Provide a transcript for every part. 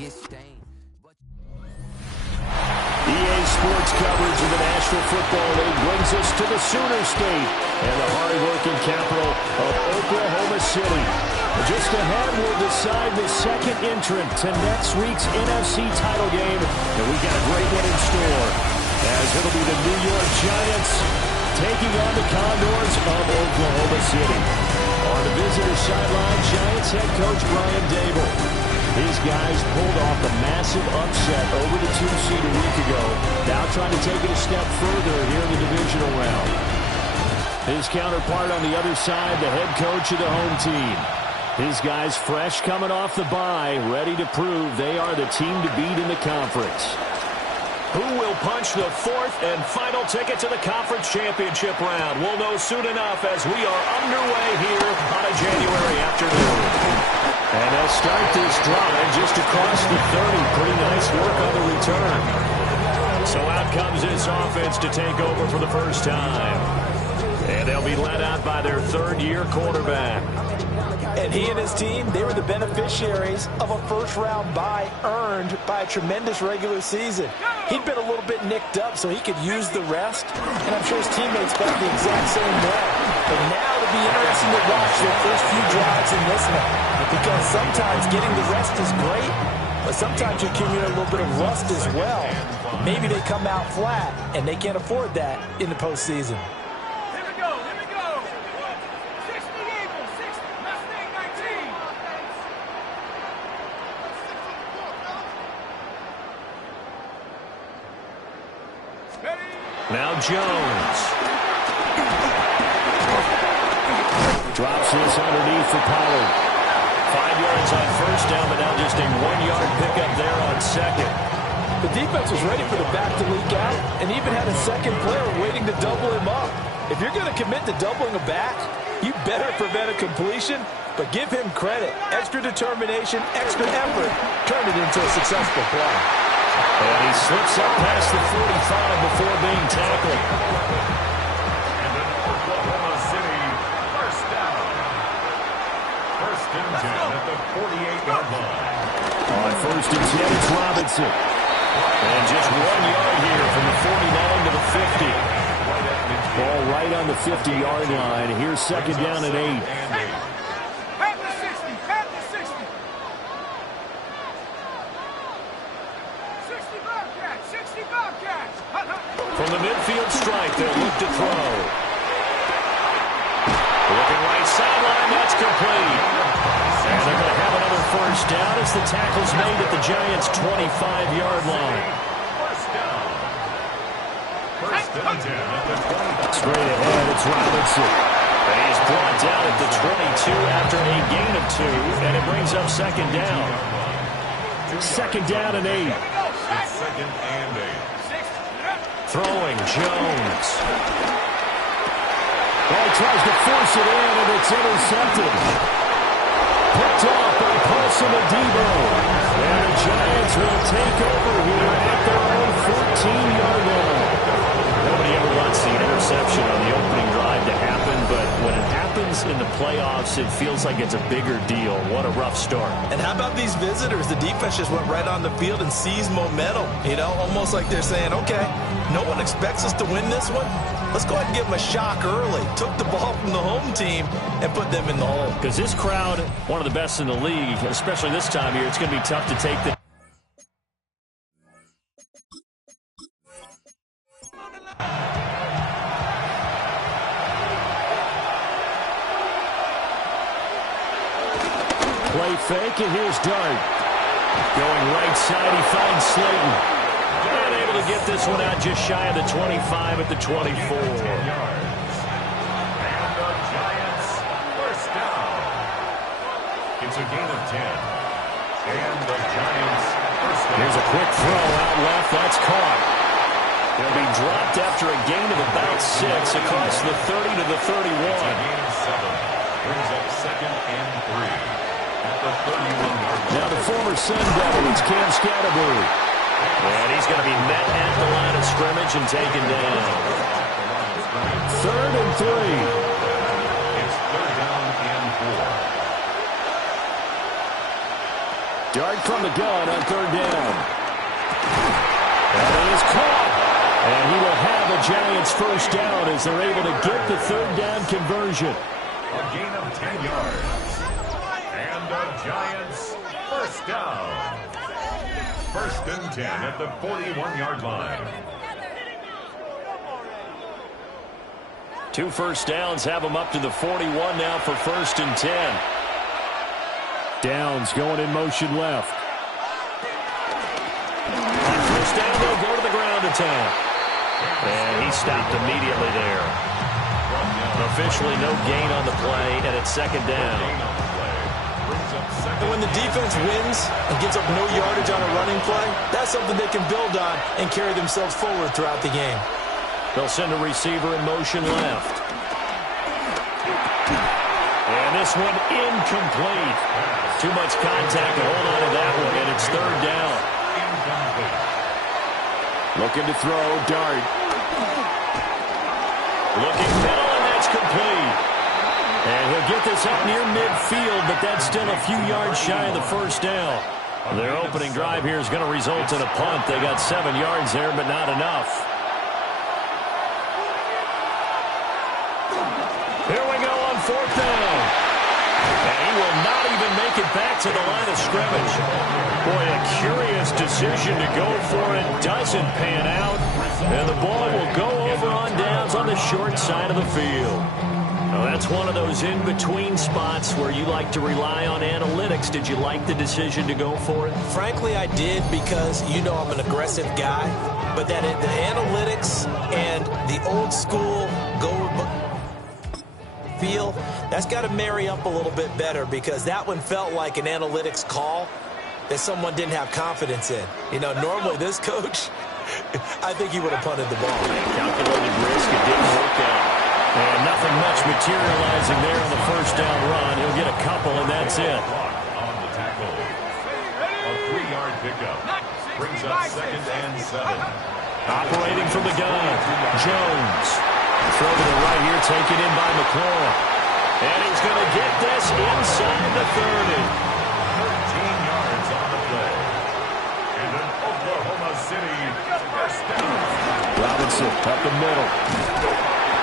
get stained. EA Sports coverage of the National Football League brings us to the Sooner State and the hard-working capital of Oklahoma City. Just ahead, we'll decide the second entrant to next week's NFC title game, and we've got a great one in store, as it'll be the New York Giants taking on the Condors of Oklahoma City. On the visitor sideline, Giants head coach Brian Daylen. His guys pulled off a massive upset over the 2 seed a week ago. Now trying to take it a step further here in the divisional round. His counterpart on the other side, the head coach of the home team. His guys fresh coming off the bye, ready to prove they are the team to beat in the conference. Who will punch the fourth and final ticket to the conference championship round? We'll know soon enough as we are underway here on a January afternoon. And they'll start this drive just across the 30. Pretty nice work on the return. So out comes this offense to take over for the first time. And they'll be led out by their third-year quarterback. And he and his team, they were the beneficiaries of a first-round bye earned by a tremendous regular season. He'd been a little bit nicked up, so he could use the rest. And I'm sure his teammates felt the exact same way. But now it'll be interesting to watch their first few drives in this one. Because sometimes getting the rest is great, but sometimes you accumulate a little bit of rust as well. Maybe they come out flat, and they can't afford that in the postseason. Now Jones. Drops this underneath for Pollard. 5 yards on first down, but now just a 1-yard pickup there on second. The defense was ready for the back to leak out and even had a second player waiting to double him up. If you're going to commit to doubling a back, you better prevent a completion, but give him credit. Extra determination, extra effort, turned it into a successful play. And he slips up past the 45 before being tackled. And an Oklahoma City first down. First and 10 at the 48-yard line. On first and 10, it's Robinson. And just 1 yard here from the 49 to the 50. Ball right on the 50-yard line. Here's second down and 8. From the midfield strike, they'll look to throw. Looking right sideline, that's complete. And they're going to have another first down as the tackle's made at the Giants' 25-yard line. First down. First and 10 at the 20. Straight ahead, it's Robinson. And he's brought down at the 22 after a gain of 2, and it brings up second down. Second down and 8. It's second and 8. Throwing, Jones. Well, he tries to force it in, and it's intercepted. Picked off by Paulson Adebo. And the Giants will take over here at their own 14-yard line. Nobody ever wants the interception on the opening drive to happen, but when it happens in the playoffs, it feels like it's a bigger deal. What a rough start. And how about these visitors? The defense just went right on the field and seized momentum. You know, almost like they're saying, okay, no one expects us to win this one. Let's go ahead and give them a shock early. Took the ball from the home team and put them in the hole. Because this crowd, one of the best in the league, especially this time of year, it's going to be tough to take the... Play fake, and here's Dart. Going right side, he finds Slayton. And able to get this one out just shy of the 25 at the 24. And the Giants first down. It's a gain of 10. And the Giants first down. Here's a quick throw out left. That's caught. They'll be dropped after a gain of about 6 across the 30 to the 31. It's a gain of 7. Brings up second and 3. At the 31-yard line. Now the former Sun Devil, it's Cam Scatterbury. And he's going to be met at the line of scrimmage and taken down. Third and 3. It's third down and 4. Dart from the gun on third down. And it is caught. And he will have a Giants first down as they're able to get the third down conversion. A gain of 10 yards. And the Giants first down. 1st and 10 at the 41-yard line. 2 first downs have them up to the 41 now for 1st and 10. Downs going in motion left. On first down, they'll go to the ground attack. And he stopped immediately there. Officially no gain on the play, and it's 2nd down. And when the defense wins and gives up no yardage on a running play, that's something they can build on and carry themselves forward throughout the game. They'll send a receiver in motion left. And this one incomplete. Too much contact to hold on to that one, and it's 3rd down. Looking to throw, Dart. Looking middle, and that's complete. And he'll get this up near midfield, but that's still a few yards shy of the first down. Their opening drive here is going to result in a punt. They got 7 yards there, but not enough. Here we go on 4th down. And he will not even make it back to the line of scrimmage. Boy, a curious decision to go for it. Doesn't pan out. And the ball will go over on downs on the short side of the field. Now, that's one of those in-between spots where you like to rely on analytics. Did you like the decision to go for it? Frankly, I did, because you know I'm an aggressive guy. But that the analytics and the old school feel, that's got to marry up a little bit better, because that one felt like an analytics call that someone didn't have confidence in. You know, normally this coach, I think he would have punted the ball. Calculated risk, it didn't work out. And nothing much materializing there on the first down run. He'll get a couple, and that's it. On the tackle. A 3-yard pickup. Brings up 2nd and 7. Operating from the gun, Jones. Throw to the right here, taken in by McLaurin. And he's going to get this inside the 30. 13 yards on the play. And an Oklahoma City first down. Robinson up the middle.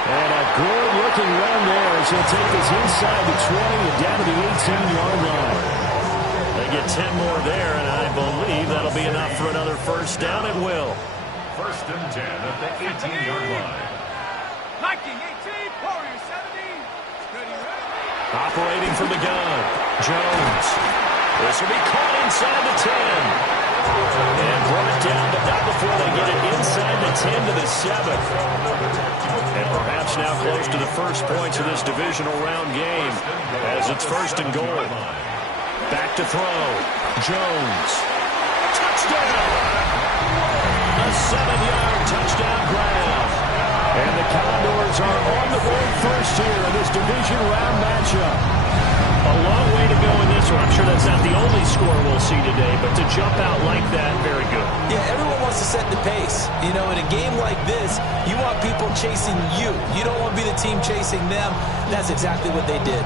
And a good-looking run there as he'll take this inside the 20 and down to the 18-yard line. They get 10 more there, and I believe that'll be enough for another first down. It will. 1st and 10 at the 18-yard line. Liking 18, Warrior 70. Operating from the gun, Jones. This will be caught inside the 10. And brought down, but not before they get it inside the 10 to the 7. And perhaps now close to the first points of this divisional round game as it's 1st and goal. Back to throw. Jones. Touchdown! A 7-yard touchdown grab. And the Condors are on the board first here in this division round matchup. A long way to go in this one. I'm sure that's not the only score we'll see today, but to jump out like that, very good. Yeah, everyone wants to set the pace. You know, in a game like this, you want people chasing you. You don't want to be the team chasing them. That's exactly what they did.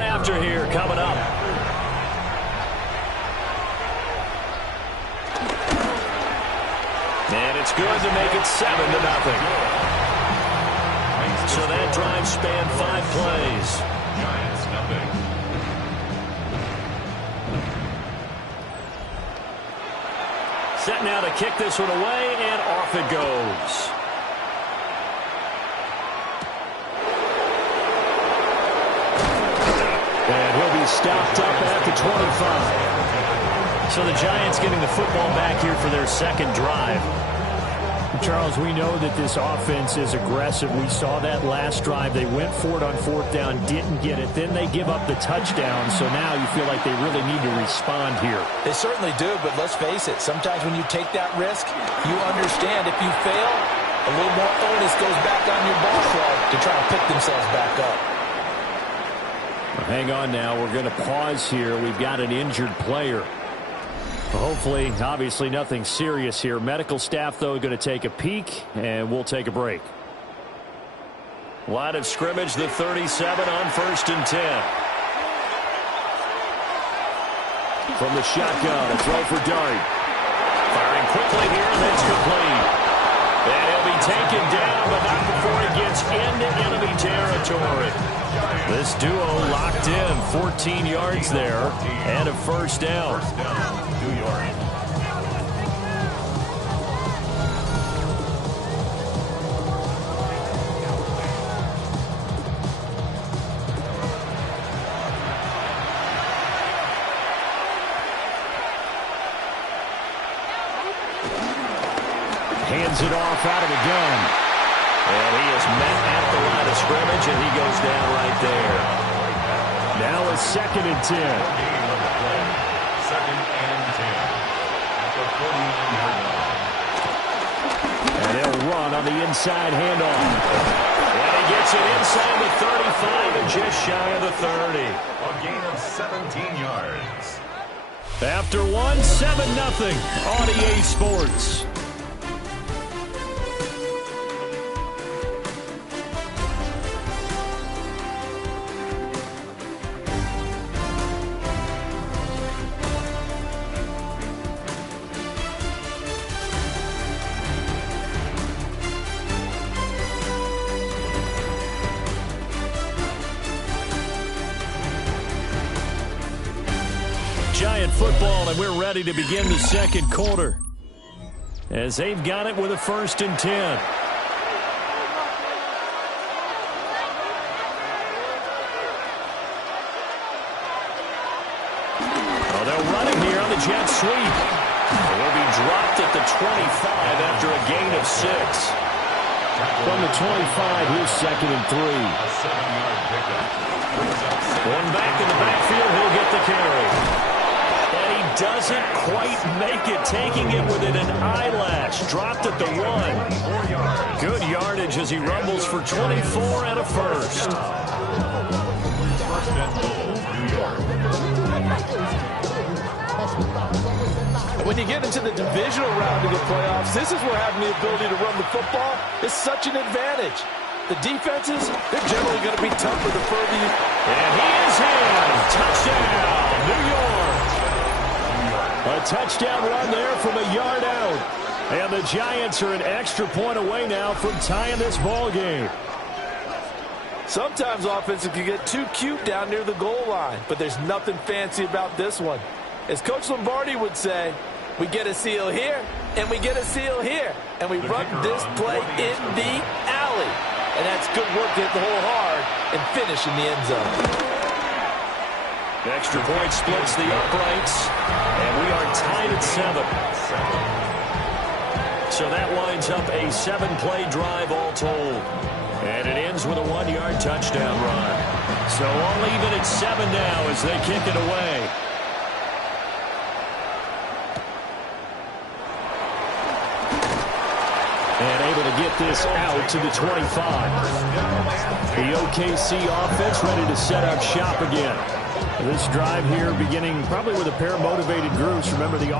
After here, coming up. And it's good to make it 7-0. So that drive spanned 5 plays. Giants nothing. Set now to kick this one away, and off it goes. And he'll be stopped up at the 25. So the Giants getting the football back here for their 2nd drive. Charles, we know that this offense is aggressive. We saw that last drive. They went for it on 4th down, didn't get it. Then they give up the touchdown, so now you feel like they really need to respond here. They certainly do, but let's face it. Sometimes when you take that risk, you understand if you fail, a little more onus goes back on your ball club to try to pick themselves back up. Hang on now. We're going to pause here. We've got an injured player. Hopefully, obviously nothing serious here. Medical staff, though, going to take a peek, and we'll take a break. Line of scrimmage, the 37 on 1st and 10. From the shotgun, a throw for Dart. Firing quickly here, and that's complete. And he'll be taken down, but not before he gets into enemy territory. This duo locked in, 14 yards there, and a first down. New York. Hands it off out of the gun. And he is met at the line of scrimmage, and he goes down right there. Now a 2nd and 10. Game of the play. 2nd and 10. At the 41-yard line. And they'll run on the inside handoff. And he gets it inside the 35 and just shy of the 30. A gain of 17 yards. After one, 7-0 on EA Sports. Giant football, and we're ready to begin the second quarter as they've got it with a 1st and 10. Well, they're running here on the jet sweep. It will be dropped at the 25 after a gain of 6. From the 25, here's 2nd and 3. A 7-yard pickup. One back in the backfield, he'll get the carry. And he doesn't quite make it, taking it within an eyelash. Dropped at the 1. Good yardage as he rumbles for 24 and a first. 1st and goal, New York. When you get into the divisional round of the playoffs, this is where having the ability to run the football is such an advantage. The defenses, they're generally going to be tougher the further you... And he is in. Touchdown, New York. A touchdown run there from a yard out. And the Giants are an extra point away now from tying this ball game. Sometimes offenses can get too cute down near the goal line, but there's nothing fancy about this one. As Coach Lombardi would say, we get a seal here, and we get a seal here, and we run this play in the alley. And that's good work to hit the hole hard and finish in the end zone. Extra point splits the uprights, and we are tied at 7. So that winds up a 7-play drive all told. And it ends with a 1-yard touchdown run. So all even at 7 now as they kick it away. And able to get this out to the 25. The OKC offense ready to set up shop again. This drive here beginning probably with a pair of motivated groups. Remember the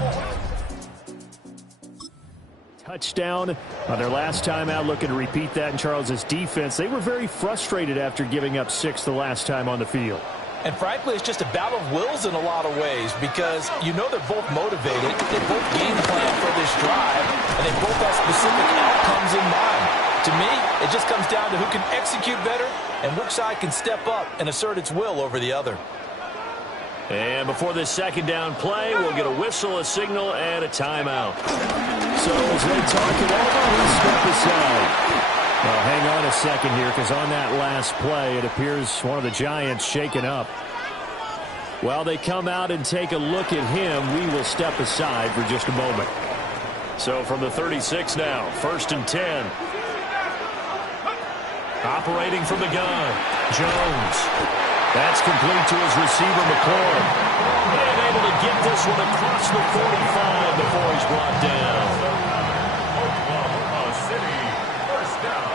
touchdown on their last time out, looking to repeat that in Charles's defense. They were very frustrated after giving up 6 the last time on the field. And frankly, it's just a battle of wills in a lot of ways because you know they're both motivated. They both game plan for this drive, and they both have specific outcomes in mind. To me, it just comes down to who can execute better and which side can step up and assert its will over the other. And before this second down play, we'll get a whistle, a signal, and a timeout. So as they talk it over, we step aside. Well, hang on a second here, because on that last play, it appears one of the Giants shaken up. While they come out and take a look at him, we will step aside for just a moment. So from the 36 now, 1st and 10. Operating from the gun, Jones. That's complete to his receiver, McCord. And able to get this one across the 45 before he's brought down. Oklahoma City, first down.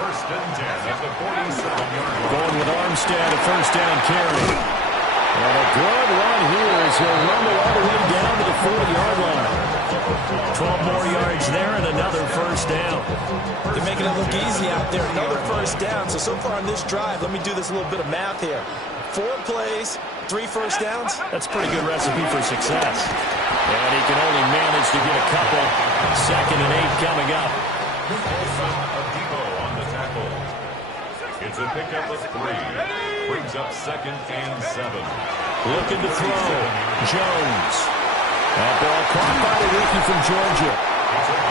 1st and 10 at the 47-yard line. Going with Armstead, a first down carry. And a good run here as he'll rumble all the way down to the 40-yard line. 12 more yards there and another first down. They're making it look easy out there. Another first down. So far on this drive, let me do this a little bit of math here. 4 plays, 3 first downs. That's a pretty good recipe for success. And he can only manage to get a couple. 2nd and 8 coming up. On the tackle. It's a pickup of 3. Brings up 2nd and 7. Looking to throw. Jones. That ball caught by the rookie from Georgia.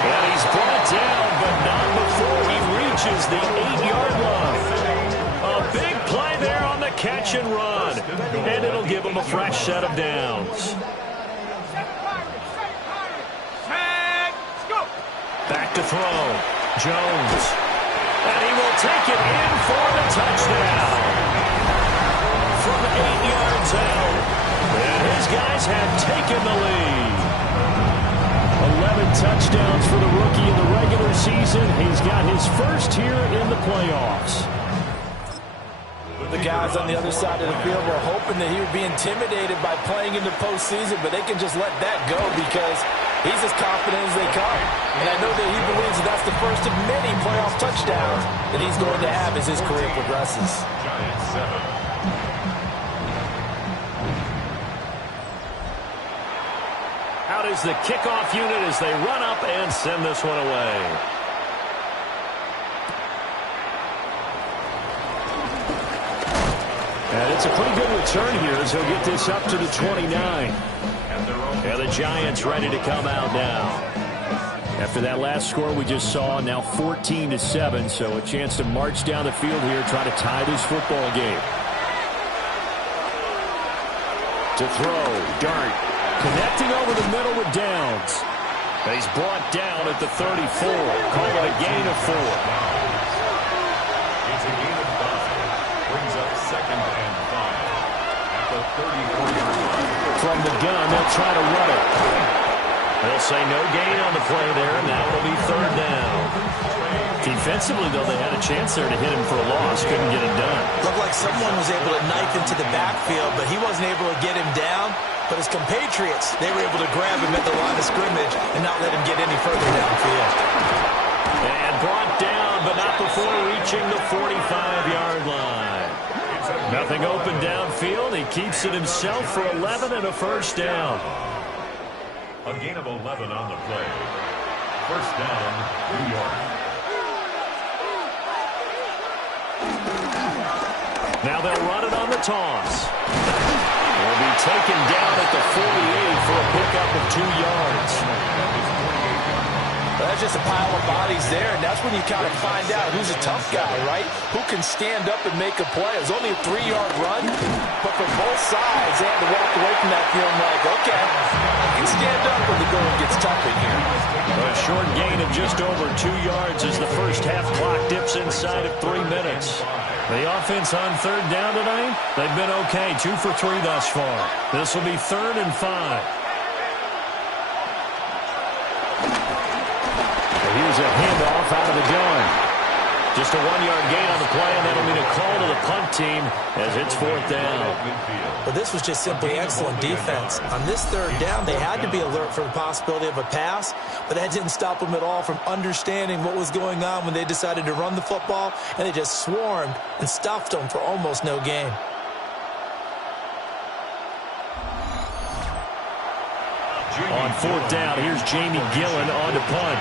And he's brought down, but not before he reaches the 8-yard line. A big play there on the catch and run. And it'll give him a fresh set of downs. Back to throw. Jones. And he will take it in for the touchdown. From 8 yards out. And his guys have taken the lead. 11 touchdowns for the rookie in the regular season. He's got his first here in the playoffs. The guys on the other side of the field were hoping that he would be intimidated by playing in the postseason, but they can just let that go because he's as confident as they come. And I know that he believes that that's the first of many playoff touchdowns that he's going to have as his career progresses. Giants 7. Out is the kickoff unit as they run up and send this one away. And it's a pretty good return here as he'll get this up to the 29. And the Giants ready to come out now. After that last score we just saw, now 14-7, so a chance to march down the field here, try to tie this football game. To throw, Dart. Connecting over the middle with Downs. And he's brought down at the 34. Call it a gain of 4. It's a gain of 5. Brings up 2nd and 5. At the 34-yard line. From the gun, they'll try to run it. They'll say no gain on the play there, and that will be 3rd down. Defensively, though, they had a chance there to hit him for a loss. Couldn't get it done. Looked like someone was able to knife into the backfield, but he wasn't able to get him down. But his compatriots, they were able to grab him at the line of scrimmage and not let him get any further downfield. And brought down, but not before reaching the 45-yard line. Nothing open downfield. He keeps it himself for 11 and a first down. A gain of 11 on the play. First down, New York. Now they'll run it on the toss. Will be taken down at the 48 for a pickup of 2 yards. Well, that's just a pile of bodies there, and that's when you kind of find out who's a tough guy, right? Who can stand up and make a play. It was only a 3-yard run, but for both sides, they had to walk away from that feeling like, okay, I can stand up when the going gets tough in here. A short gain of just over 2 yards as the first half clock dips inside of 3 minutes. The offense on 3rd down tonight, they've been okay. 2 for 3 thus far. This will be 3rd and 5. Here's a handoff out of the gun. Just a 1-yard gain on the play, and that'll mean a call to the punt team as it's 4th down. But this was just simply excellent defense. On this 3rd down, they had to be alert for the possibility of a pass, but that didn't stop them at all from understanding what was going on when they decided to run the football, and they just swarmed and stuffed them for almost no gain. On 4th down, here's Jamie Gillen on to punt.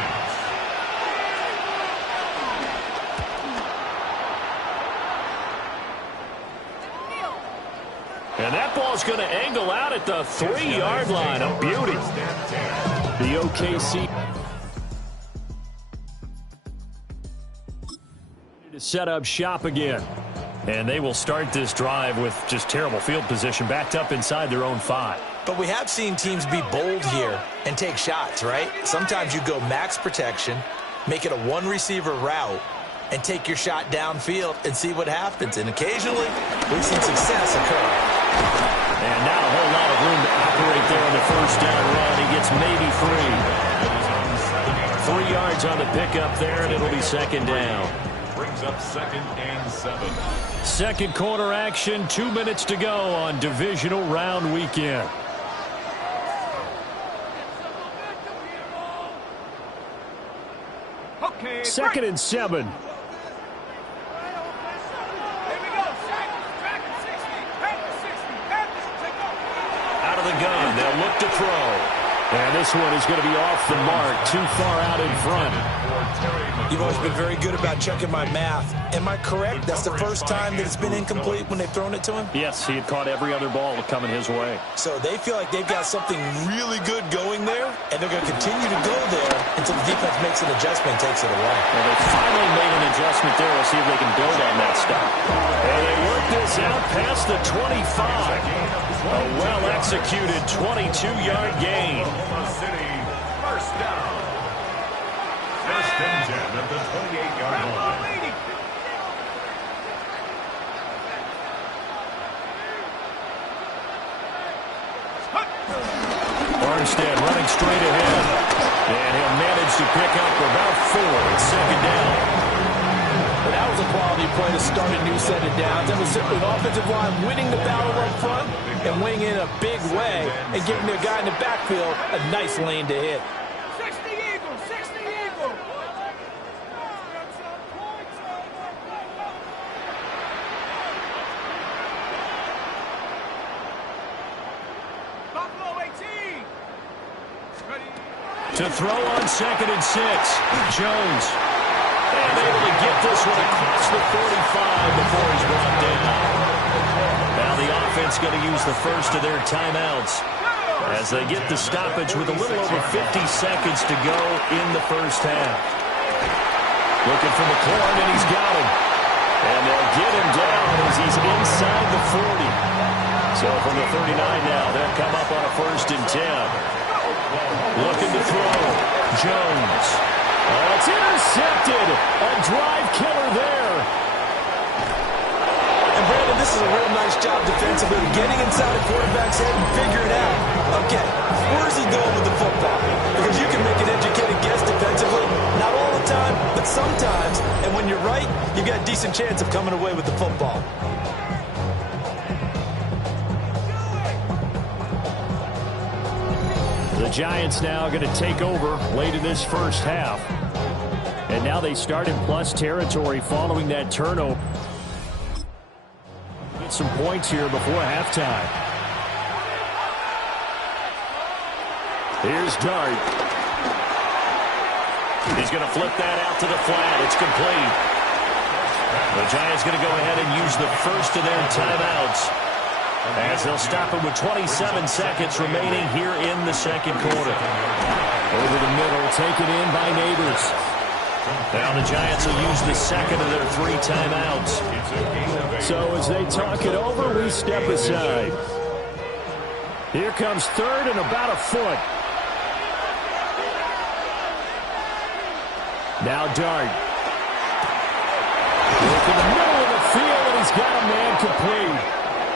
And that ball's going to angle out at the 3-yard line. A beauty. The OKC to set up shop again. And they will start this drive with just terrible field position, backed up inside their own 5. But we have seen teams be bold here and take shots, right? Sometimes you go max protection, make it a 1-receiver route, and take your shot downfield and see what happens. And occasionally, we've seen success occur. And not a whole lot of room to operate there on the first down run. He gets maybe 3. 3 yards on the pickup there, and it'll be 2nd down. Brings up 2nd and 7. Second quarter action, 2 minutes to go on divisional round weekend. 2nd and 7. Out of the gun, they'll look to throw. And this one is going to be off the mark, too far out in front. You've always been very good about checking my math. Am I correct? That's the first time that it's been incomplete when they've thrown it to him? Yes, he had caught every other ball coming his way. So they feel like they've got something really good going there, and they're going to continue to go there until the defense makes an adjustment and takes it away. Well, they finally made an adjustment there. We'll see if they can build on that stop. And they work this out past the 25. A well-executed 22-yard gain. Oklahoma City, first down. 1st and 10 at the 28-yard line. Armstead running straight ahead. And he'll manage to pick up about 4. It's 2nd down. But that was a quality play to start a new set of downs. That was simply an offensive line winning the battle up front and winning in a big way and giving their guy in the backfield a nice lane to hit. 60 Eagle, 60 Eagle. Buffalo 18. Ready. To throw on 2nd and 6. Jones. And able to get this one across the 45 before he's brought down. Now the offense going to use the first of their timeouts as they get the stoppage with a little over 50 seconds to go in the first half. Looking for McLaurin, and he's got him. And they'll get him down as he's inside the 40. So from the 39 now, they'll come up on a 1st and 10. Looking to throw. Jones. Oh, it's intercepted. A drive killer there. And Brandon, this is a real nice job defensively, getting inside the quarterback's head and figuring out, okay, where's he going with the football? Because you can make an educated guess defensively, not all the time, but sometimes. And when you're right, you've got a decent chance of coming away with the football. The Giants now going to take over late in this first half. And now they start in plus territory following that turnover. Get some points here before halftime. Here's Dart. He's going to flip that out to the flat. It's complete. The Giants going to go ahead and use the first of their timeouts as they'll stop it with 27 seconds remaining here in the second quarter. Over the middle, taken in by Neighbors. Now the Giants will use the second of their 3 timeouts. So as they talk it over, we step aside. Here comes 3rd and about a foot. Now Dart. Look in the middle of the field, and he's got a man complete.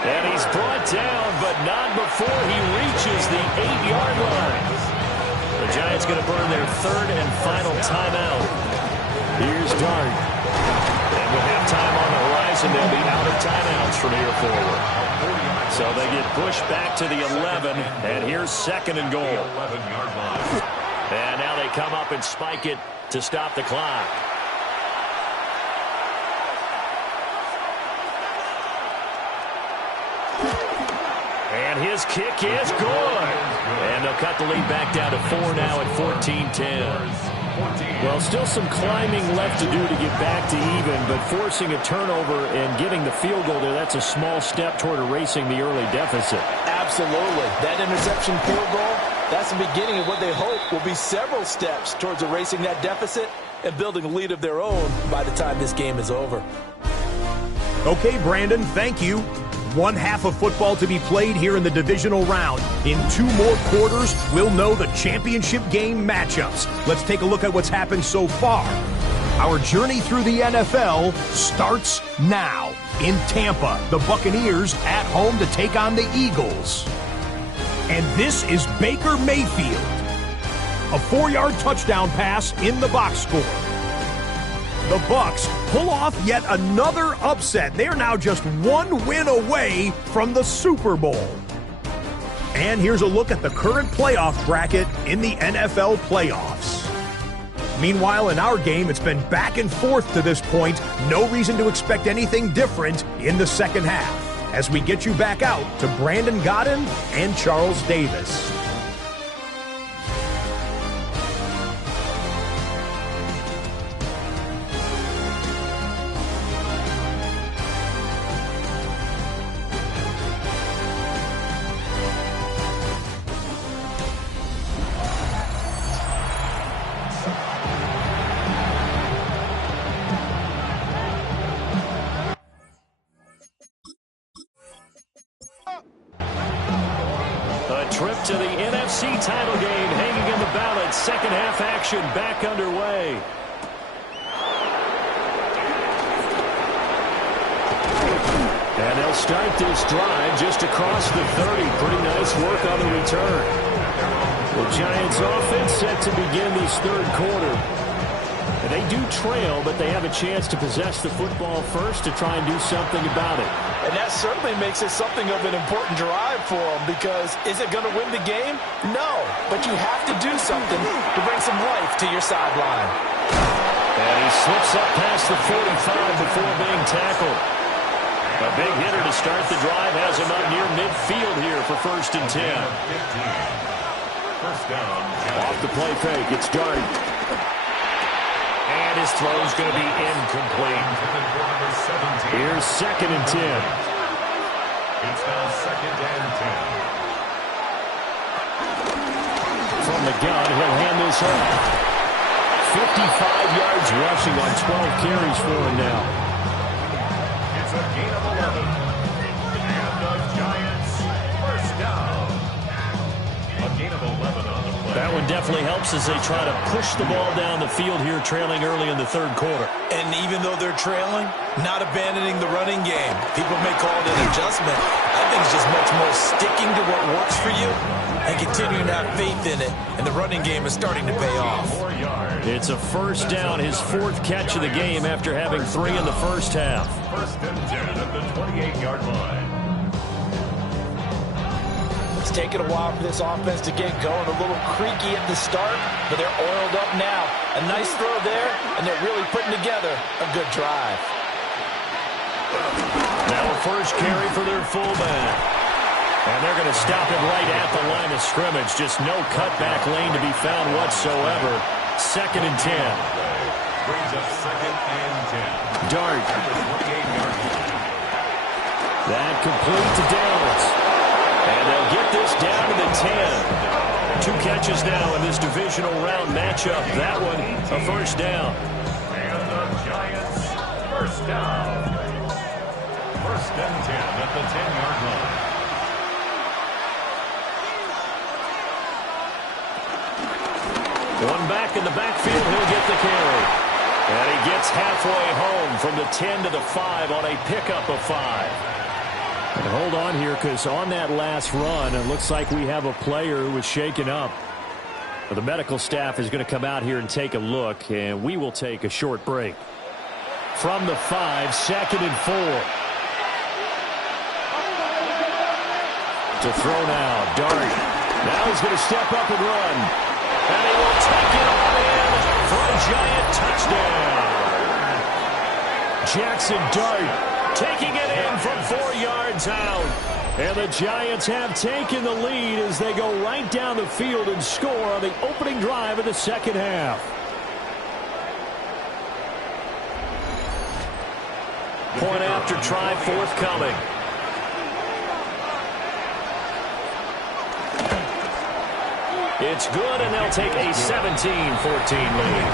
And he's brought down, but not before he reaches the 8-yard line. The Giants going to burn their 3rd and final timeout. Here's Dart. And with halftime on the horizon, they'll be out of timeouts from here forward. So they get pushed back to the 11, and here's 2nd and goal. 11-yard line. And now they come up and spike it to stop the clock. And his kick is good. And they'll cut the lead back down to 4 now at 14-10. Well, still some climbing left to do to get back to even, but forcing a turnover and getting the field goal there, that's a small step toward erasing the early deficit. Absolutely. That interception field goal, that's the beginning of what they hope will be several steps towards erasing that deficit and building a lead of their own by the time this game is over. Okay, Brandon, thank you. One half of football to be played here in the divisional round. In 2 more quarters, we'll know the championship game matchups. Let's take a look at what's happened so far. Our journey through the NFL starts now. In Tampa, the Buccaneers at home to take on the Eagles. And this is Baker Mayfield. A 4-yard touchdown pass in the box score. The Bucs pull off yet another upset. They are now just 1 win away from the Super Bowl. And here's a look at the current playoff bracket in the NFL playoffs. Meanwhile, in our game, it's been back and forth to this point. No reason to expect anything different in the second half. As we get you back out to Brandon Godden and Charles Davis. Trip to the NFC title game hanging in the balance. Second half action back underway. And they'll start this drive just across the 30. Pretty nice work on the return. The Giants offense set to begin this third quarter. And they do trail, but they have a chance to possess the football first to try and do something about it. And that certainly makes it something of an important drive for them, because is it going to win the game? No, but you have to do something to bring some life to your sideline. And he slips up past the 45 before being tackled. A big hitter to start the drive has him up near midfield here for 1st and 10. First down. Off the play fake, it's Dart. And his throw's going to be incomplete. Here's 2nd and 10. It's now 2nd and 10. From the gun, he'll hand this off. 55 yards rushing on 12 carries for him now. It's a gain of 11. And the Giants first down. A gain of 11 on the play. That one definitely helps as they try to push the ball down the field here, trailing early in the third quarter. And even though they're trailing, not abandoning the running game. People may call it an adjustment. I think it's just much more sticking to what works for you and continuing to have faith in it. And the running game is starting to pay off. 4 yards. It's a first down, his 4th catch of the game after having 3 in the first half. 1st and 10 at the 28-yard line. It's taken a while for this offense to get going. A little creaky at the start, but they're oiled up now. A nice throw there, and they're really putting together a good drive. Now a first carry for their fullback. And they're going to stop him right at the line of scrimmage. Just no cutback lane to be found whatsoever. 2nd and 10. Brings up 2nd and 10. Dart. 28-yard line. That complete to Dallas. And they'll get this down to the 10. 2 catches now in this divisional round matchup. That one, a first down. And the Giants first down. 1st and 10 at the 10-yard line. One back in the backfield, he'll get the carry. And he gets halfway home from the 10 to the 5 on a pickup of 5. And hold on here, because on that last run, it looks like we have a player who was shaken up. The medical staff is going to come out here and take a look, and we will take a short break. From the 5, 2nd and 4. To throw now, Dart. Now he's going to step up and run. And he will take it all in for a Giant touchdown. Jackson Dart taking it in from 4 yards out. And the Giants have taken the lead as they go right down the field and score on the opening drive of the second half. Point after try forthcoming. It's good, and they'll take a 17-14 lead.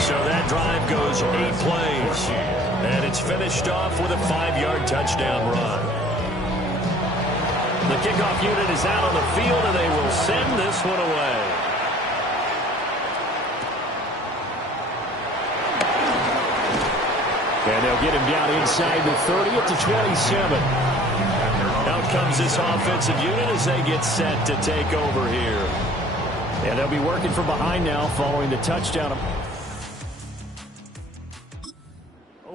So that drive goes 8 plays. And it's finished off with a 5-yard touchdown run. The kickoff unit is out on the field, and they will send this one away. And they'll get him down inside the 30 at the 27. Out comes this offensive unit as they get set to take over here. And they'll be working from behind now following the touchdown.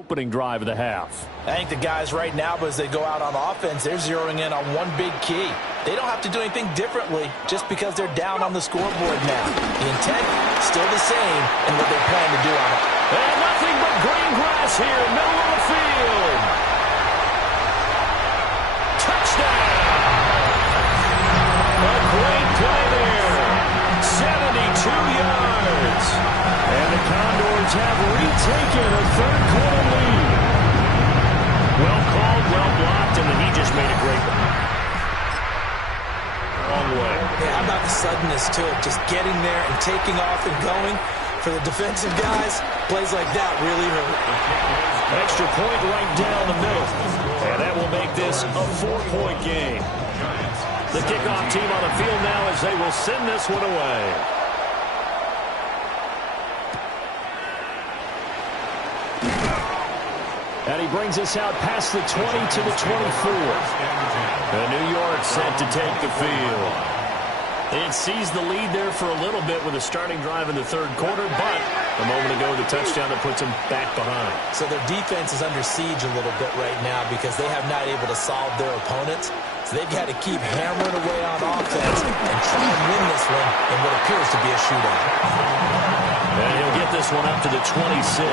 opening drive of the half. I think the guys right now, as they go out on offense, they're zeroing in on one big key. They don't have to do anything differently just because they're down on the scoreboard now. The intent, still the same, and what they plan to do on it. And nothing but green grass here, middle of the field. Touchdown! A great play there. 72 yards. And the Condors have retaken a third-quarter lead. Well called, well blocked, and then he just made a great one. Wrong way. Yeah, how about the suddenness to it? Just getting there and taking off and going. For the defensive guys, plays like that really hurt. Extra point right down the middle. And that will make this a 4-point game. The kickoff team on the field now as they will send this one away. And he brings us out past the 20 to the 24. And New York set to take the field. It seized the lead there for a little bit with a starting drive in the third quarter, but a moment ago the touchdown that puts them back behind. So their defense is under siege a little bit right now because they have not able to solve their opponents. So they've got to keep hammering away on offense and try and win this one in what appears to be a shootout. And he'll get this one up to the 26.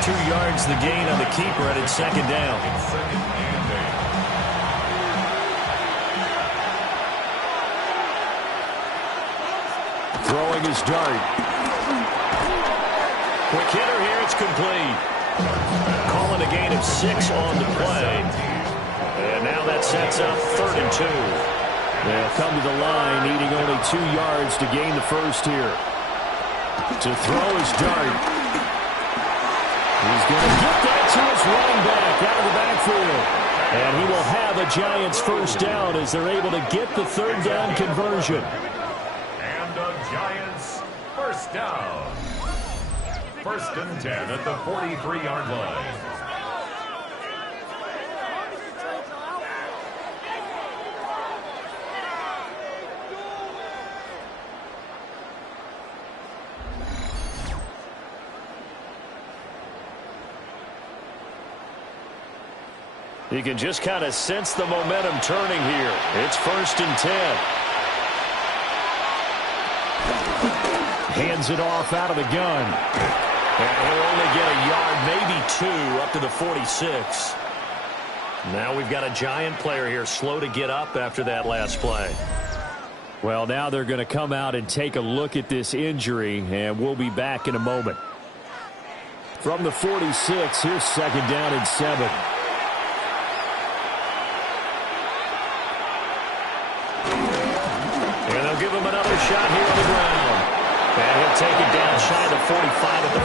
2 yards the gain on the keeper, and it's second down. Throwing his dart. Quick hitter here, it's complete. Calling a gain of 6 on the play. And now that sets up 3rd and 2. They'll come to the line, needing only 2 yards to gain the first here. To throw his dart. He's going to get that to his running back out of the backfield. And he will have a Giants first down as they're able to get the 3rd down conversion. Giants first down. 1st and 10 at the 43-yard line. You can just kind of sense the momentum turning here. It's 1st and 10. Hands it off out of the gun. And he'll only get a yard, maybe 2, up to the 46. Now we've got a Giant player here slow to get up after that last play. Well, now they're going to come out and take a look at this injury, and we'll be back in a moment. From the 46, here's 2nd down and 7. And they'll give him another shot here on the ground. And he'll take it down shy of the 45 at the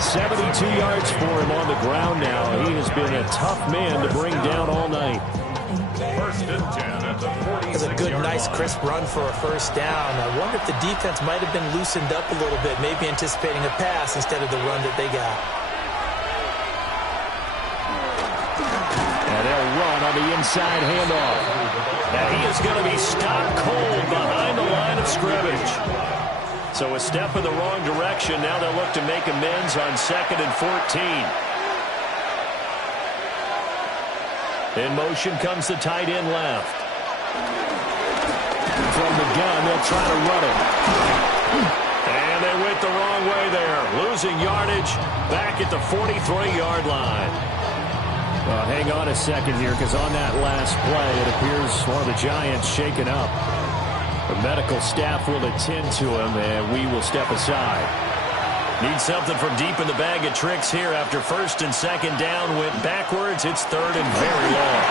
46. 72 yards for him on the ground now. He has been a tough man to bring down all night. 1st and 10 at the 46. It's a good, nice, crisp run for a first down. I wonder if the defense might have been loosened up a little bit, maybe anticipating a pass instead of the run that they got. And they'll run on the inside handoff. And he is going to be stopped cold behind the line of scrimmage. So a step in the wrong direction. Now they'll look to make amends on 2nd and 14. In motion comes the tight end left. From the gun, they'll try to run it. And they went the wrong way there. Losing yardage back at the 43-yard line. Well, hang on a second here, because on that last play, it appears one of the Giants shaken up. The medical staff will attend to him, and we will step aside. Need something from deep in the bag of tricks here after 1st and 2nd down. Went backwards. It's 3rd and very long.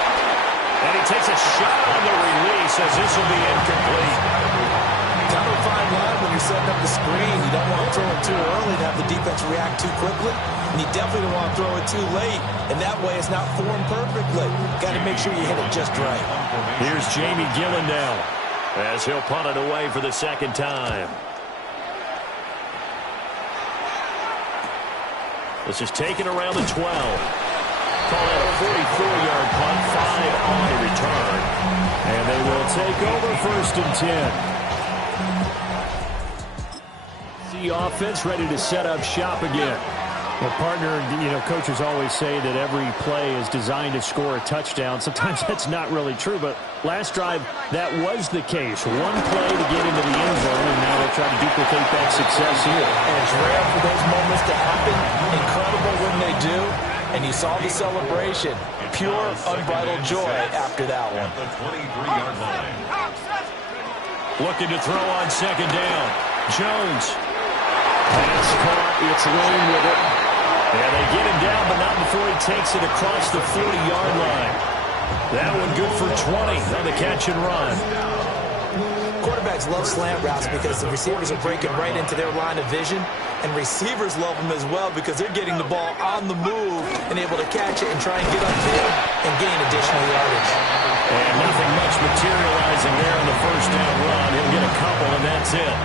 And he takes a shot on the release as this will be incomplete. Kind of a fine line when you're setting up the screen. You don't want to throw it too early to have the defense react too quickly. And you definitely don't want to throw it too late. And that way it's not formed perfectly. Got to make sure you hit it just right. Here's Jamie Gillen now as he'll punt it away for the 2nd time. This is taken around the 12. Call out a 44-yard punt, 5 on the return. And they will take over 1st and 10. The offense ready to set up shop again. Well, partner, coaches always say that every play is designed to score a touchdown. Sometimes that's not really true, but last drive, that was the case. One play to get into the end zone, and now they'll try to duplicate that success here. And it's rare for those moments to happen. Incredible when they do. And you saw the celebration. Pure, unbridled joy after that one. At the 23-yard line. Looking to throw on second down. Jones. Pass caught. It's Lane with it. Yeah, they get him down, but not before he takes it across the 40-yard line. That one good for 20 on the catch and run. Quarterbacks love slant routes because the receivers are breaking right into their line of vision, and receivers love them as well because they're getting the ball on the move and able to catch it and try and get upfield and gain additional yardage. And nothing much materializing there in the first down run. He'll get a couple, and that's it.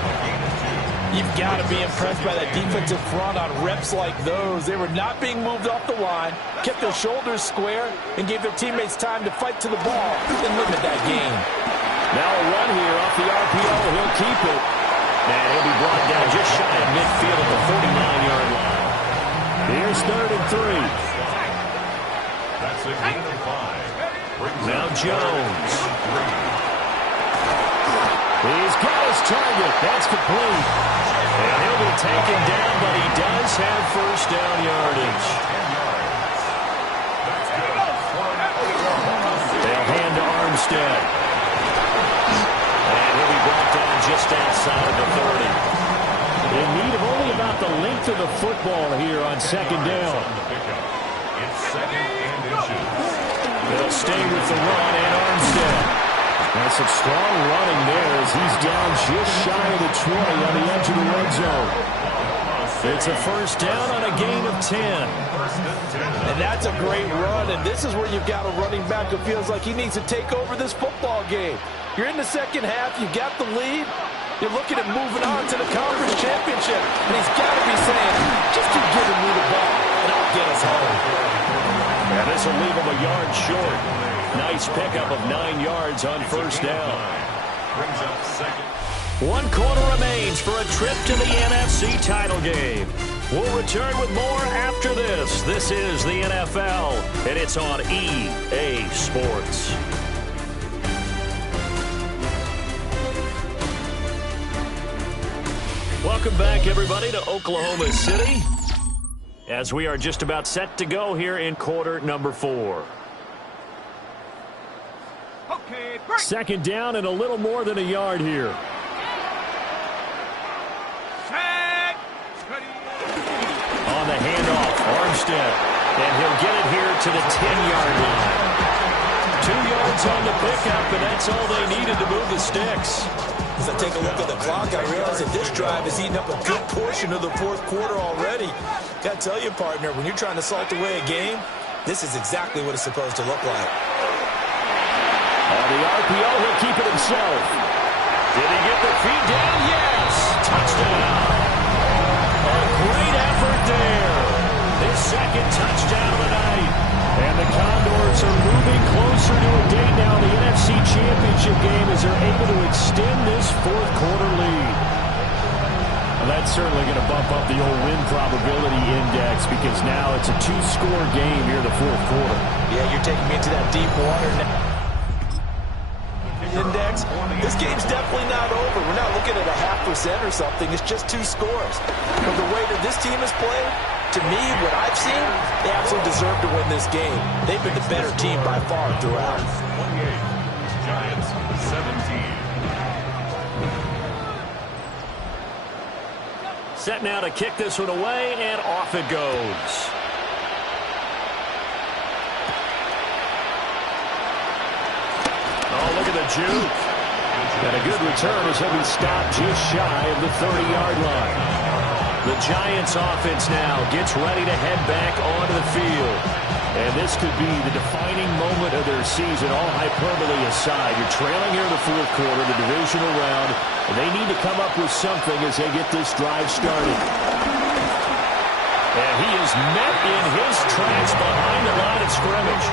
You've got to be impressed by that defensive front on reps like those. They were not being moved off the line, kept their shoulders square, and gave their teammates time to fight to the ball and limit that gain. Now a run here off the RPO. He'll keep it. And he'll be brought down just shy of midfield at the 49-yard line. Here's 3rd and 3. That's a gain of 5. Now Jones. He's got his target. That's complete. And he'll be taken down, but he does have first down yardage. They'll hand to Armstead. And he'll be brought down just outside of the 30. In need of only about the length of the football here on second down. It's 2nd and inches. They'll stay with the run and Armstead. That's some strong running there as he's down just shy of the 20 on the edge of the red zone. It's a first down on a gain of 10. And that's a great run, and this is where you've got a running back who feels like he needs to take over this football game. You're in the second half, you've got the lead, you're looking at moving on to the conference championship, and he's got to be saying, just keep giving me the ball, and I'll get us home. Yeah, this will leave him a yard short. Nice pickup of 9 yards on first down. Brings up 2nd. 1 quarter remains for a trip to the NFC title game. We'll return with more after this. This is the NFL, and it's on EA Sports. Welcome back, everybody, to Oklahoma City, as we are just about set to go here in quarter number 4. Okay, break. Second down and a little more than a yard here. Set. Ready. On the handoff, Armstead. And he'll get it here to the 10-yard line. 2 yards on the pickup, and that's all they needed to move the sticks. As I take a look at the clock, I realize that this drive has eaten up a good portion of the fourth quarter already. Got to tell you, partner, when you're trying to salt away a game, this is exactly what it's supposed to look like. On the RPO, he'll keep it himself. Did he get the feed down? Yes! Touchdown! A great effort there. His second touchdown of the night. And the Condors are moving closer to a date now in the NFC Championship game as they're able to extend this fourth quarter lead. Well, that's certainly going to bump up the old win probability index because now it's a 2-score game here in the fourth quarter. Yeah, you're taking me into that deep water now. Index. This game's definitely not over. We're not looking at a 0.5% or something. It's just 2 scores. From the way that this team has played, to me, what I've seen, they absolutely deserve to win this game. They've been the better team by far throughout. 28. Giants 17. Set now to kick this one away, and off it goes. Oh, look at the juke. And a good return as he'll be stopped just shy of the 30-yard line. The Giants offense now gets ready to head back onto the field. And this could be the defining moment of their season, all hyperbole aside. You're trailing here in the fourth quarter, the divisional round. And they need to come up with something as they get this drive started. And he is met in his tracks behind the line of scrimmage.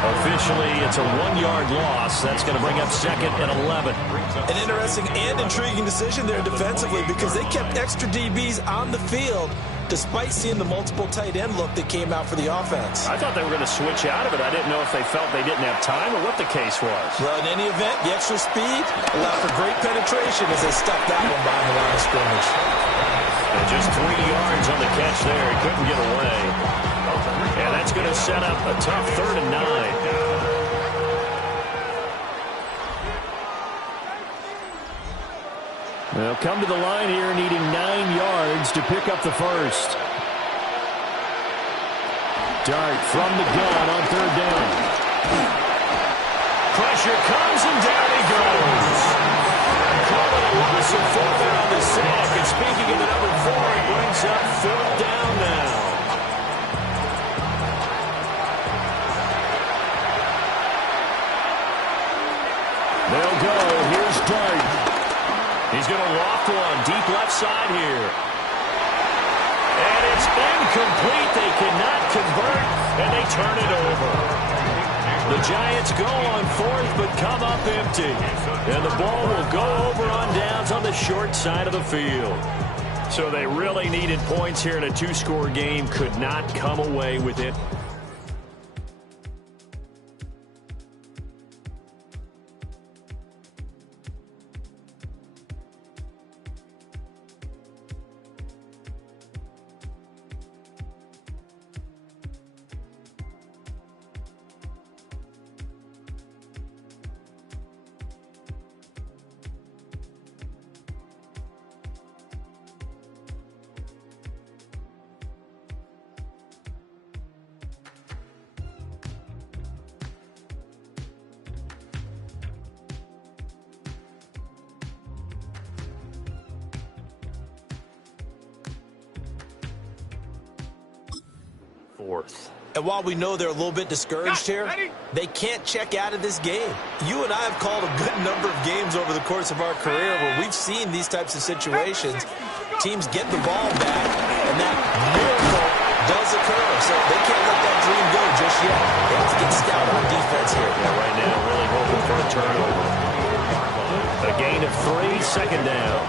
Officially, it's a 1-yard loss. That's going to bring up 2nd and 11. An interesting and intriguing decision there defensively because they kept extra DBs on the field despite seeing the multiple tight end look that came out for the offense. I thought they were going to switch out of it. I didn't know if they felt they didn't have time or what the case was. Well, in any event, the extra speed allowed for great penetration as they stuffed that one behind the line of scrimmage. And just 3 yards on the catch there. He couldn't get away. And that's going to set up a tough 3rd and 9. They'll come to the line here needing 9 yards to pick up the first. Dart from the gun on 3rd down. Pressure comes and down he goes. Calling a loss of 4 there on the sack. And speaking of the number 4, it brings up 4th down now. They'll go. Here's Dart. He's going to loft one deep left side here. And it's incomplete. They cannot convert, and they turn it over. The Giants go on 4th, but come up empty. And the ball will go over on downs on the short side of the field. So they really needed points here in a 2-score game. Could not come away with it. And while we know they're a little bit discouraged here, they can't check out of this game. You and I have called a good number of games over the course of our career where we've seen these types of situations. Teams get the ball back, and that miracle does occur. So they can't let that dream go just yet. They have to get stout on defense here. Yeah, right now, really hoping for a turnover. A gain of 3, 2nd down.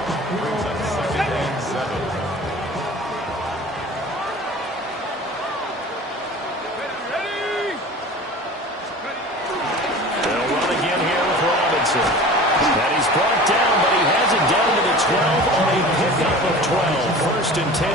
And he's brought down, but he has it down to the 12 on a pickup of 12. 1st and 10.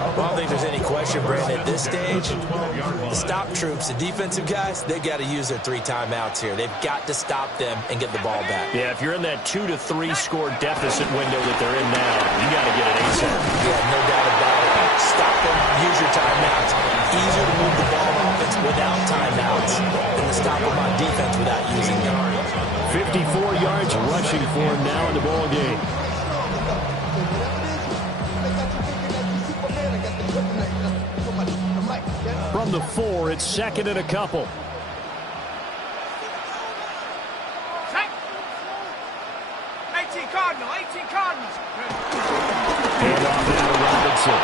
I don't think there's any question, Brandon, at this stage, the stop troops, the defensive guys, they've got to use their 3 timeouts here. They've got to stop them and get the ball back. Yeah, if you're in that 2 to 3 score deficit window that they're in now, you got to get an ASAP. Yeah, no doubt about it. Stop them, use your timeouts. Easier to move the ball on offense without timeouts than to stop them on defense without using them. 54 yards rushing for him now in the ball game. From the 4, it's 2nd and a couple. Hand off now to Robinson.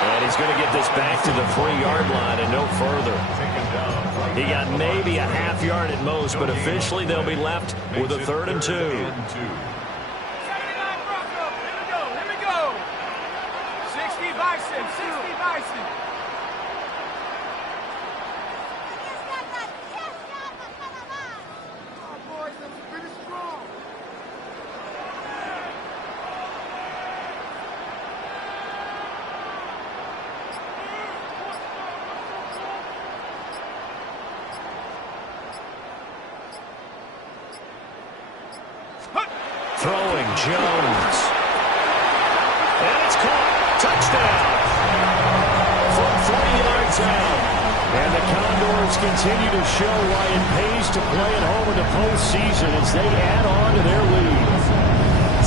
And he's going to get this back to the 3-yard line and no further. He got maybe a half yard at most, but officially they'll be left with a 3rd and 2. 79 Bronco. Here we go. 60 Bison. 60 Bison. Throwing Jones. And it's caught. Touchdown. From 3 yards out. And the Condors continue to show why it pays to play at home in the postseason as they add on to their lead.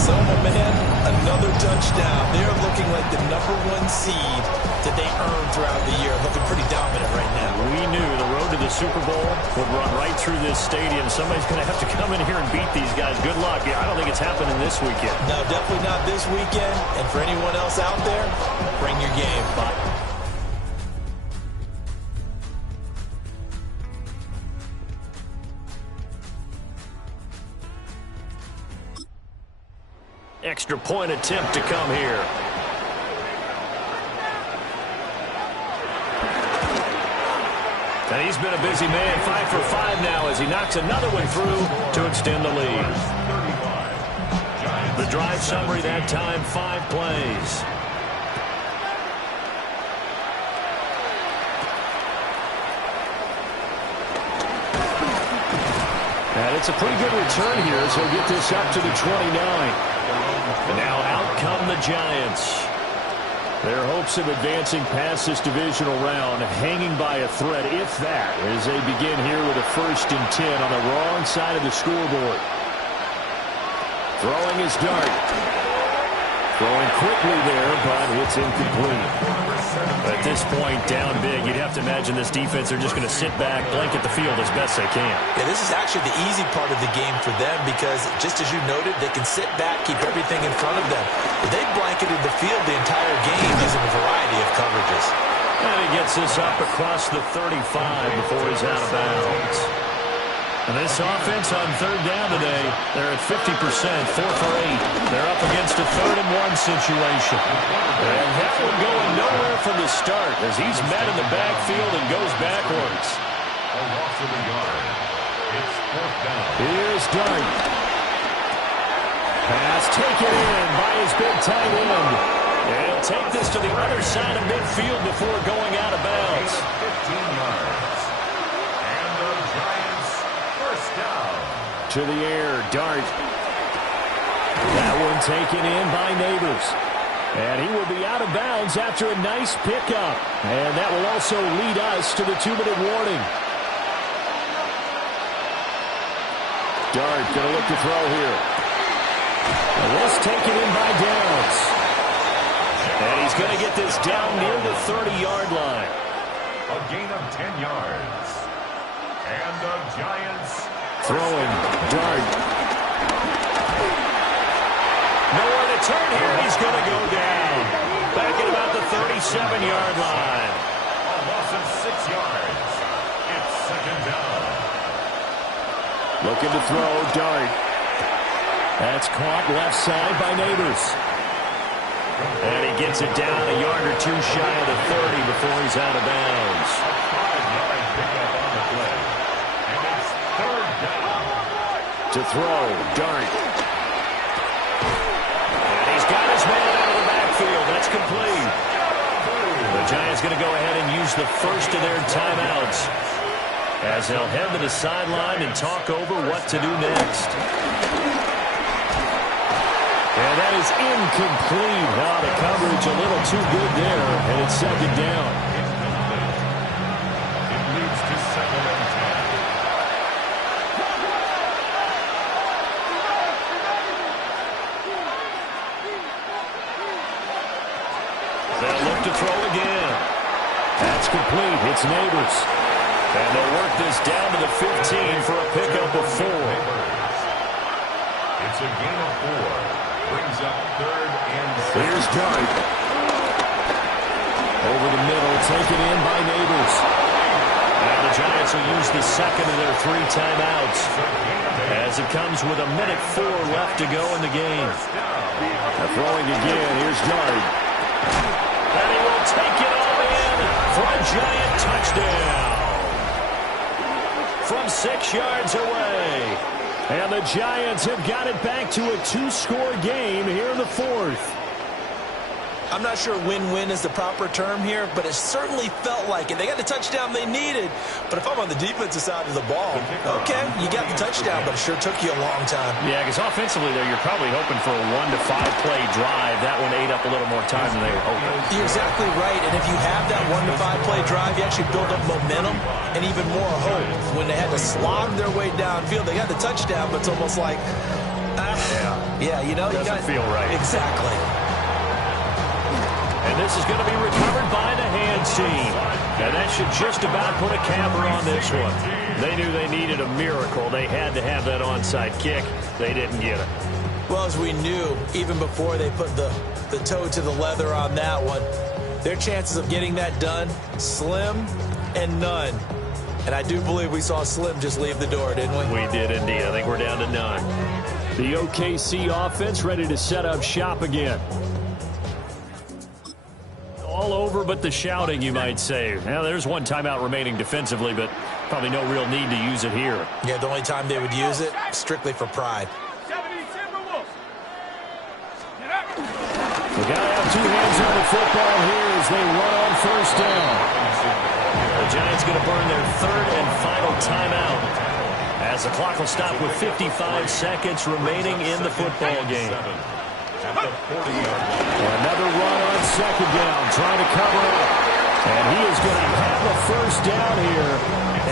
So, man, another touchdown. They're looking like the #1 seed that they earned throughout the year. Looking pretty dominant right now. We knew the road to the Super Bowl would run right through this stadium. Somebody's going to have to come in here and beat these guys. Good luck. I don't think it's happening this weekend. No, definitely not this weekend. And for anyone else out there, bring your game. extra point attempt to come here. And he's been a busy man, 5 for 5 now as he knocks another one through to extend the lead. The drive summary that time, 5 plays. And it's a pretty good return here as he'll get this up to the 29. And now out come the Giants. Their hopes of advancing past this divisional round hanging by a thread, if that, as they begin here with a 1st and 10 on the wrong side of the scoreboard. Throwing his dart. Throwing quickly there, but it's incomplete. At this point, down big, you'd have to imagine this defense are just going to sit back, blanket the field as best they can. Yeah, this is actually the easy part of the game for them because, just as you noted, they can sit back, keep everything in front of them. But they blanketed the field the entire game using a variety of coverages. And he gets this up across the 35 before he's out of bounds. And this offense on 3rd down today, they're at 50%, 4 for 8. They're up against a 3rd and 1 situation. And that one going nowhere from the start as he's met in the backfield and goes backwards. A loss of a yard. It's 4th down. Here's Dart. Pass taken in by his big tight end. And he'll take this to the other side of midfield before going out of bounds. 15 yards. And the Giants first down. To the air, Dart. That one taken in by Neighbors. And he will be out of bounds after a nice pickup. And that will also lead us to the 2-minute warning. Dart going to look to throw here. And this taken in by Downs. And he's going to get this down near the 30-yard line. A gain of 10 yards. And the Giants throwing. Dart. Nowhere to turn here. He's going to go down. Back at about the 37-yard line. a loss of 6 yards. It's 2nd down. Looking to throw. Dart. That's caught left side by Neighbors. And he gets it down a yard or 2 shy of the 30 before he's out of bounds. A 5-yard pickup on the play. And it's 3rd down. To throw. Dart. And he's got his man out of the backfield. That's complete. The Giants going to go ahead and use the first of their timeouts as they'll head to the sideline and talk over what to do next. And that is incomplete. Now the coverage a little too good there, and it's 2nd down. It leads to 2nd and 10. They'll look to throw again. That's complete. It's Neighbors. And they'll work this down to the 15 for a pickup of 4. It's a gain of 4. Brings up 3rd and 6. Here's Dart. Over the middle, taken in by Neighbors. And the Giants will use the second of their 3 timeouts as it comes with 1:04 left to go in the game. They're throwing again. Here's Dart. And he will take it all in for a Giant touchdown. From 6 yards away. And the Giants have got it back to a 2-score game here in the 4th. I'm not sure win-win is the proper term here, but it certainly felt like it. They got the touchdown they needed, but if I'm on the defensive side of the ball, okay, you got the touchdown, but it sure took you a long time. Yeah, because offensively there, you're probably hoping for a 1 to 5 play drive. That one ate up a little more time than they were hoping. You're exactly right, and if you have that 1 to 5 play drive, you actually build up momentum and even more hope. When they had to slog their way downfield, they got the touchdown, but it's almost like, yeah, you know, doesn't feel right. Exactly. And this is going to be recovered by the hands team. And that should just about put a camera on this one. They knew they needed a miracle. They had to have that onside kick. They didn't get it. Well, as we knew, even before they put the toe to the leather on that one, their chances of getting that done, slim and none. And I do believe we saw Slim just leave the door, didn't we? We did indeed. I think we're down to none. The OKC offense ready to set up shop again. All over but the shouting, you might say. Now, there's one timeout remaining defensively, but probably no real need to use it here. Yeah, the only time they would use it, strictly for pride. We got to have two hands on the football here as they run on first down. The Giants going to burn their third and final timeout as the clock will stop with 55 seconds remaining in the football game. Another run on second down, trying to cover up. And he is going to have a first down here,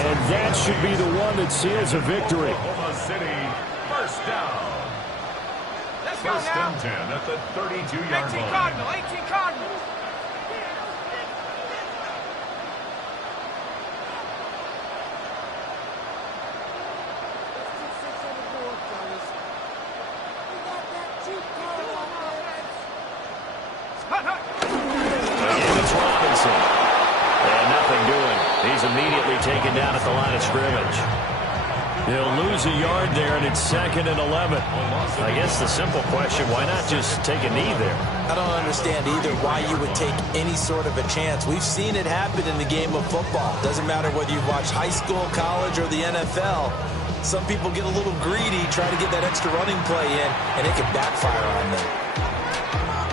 and that should be the one that seals a victory. Oklahoma City, first down. First and 10 at the 32-yard line. 18 Cardinal, 18 Cardinal. It's Robinson. And nothing doing. He's immediately taken down at the line of scrimmage. He'll lose a yard there, and it's second and 11. I guess the simple question, why not just take a knee there? I don't understand either why you would take any sort of a chance. We've seen it happen in the game of football. Doesn't matter whether you've watched high school, college, or the NFL. Some people get a little greedy, try to get that extra running play in, and it can backfire on them.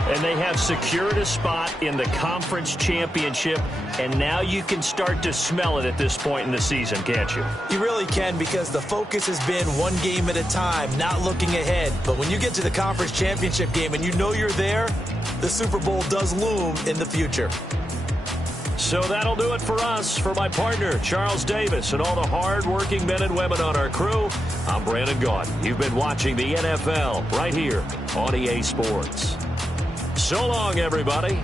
And they have secured a spot in the conference championship, and now you can start to smell it at this point in the season, can't you? You really can, because the focus has been one game at a time, not looking ahead. But when you get to the conference championship game and you know you're there, the Super Bowl does loom in the future. So that'll do it for us. For my partner, Charles Davis, and all the hard-working men and women on our crew, I'm Brandon Gaudin. You've been watching the NFL right here on EA Sports. So long, everybody.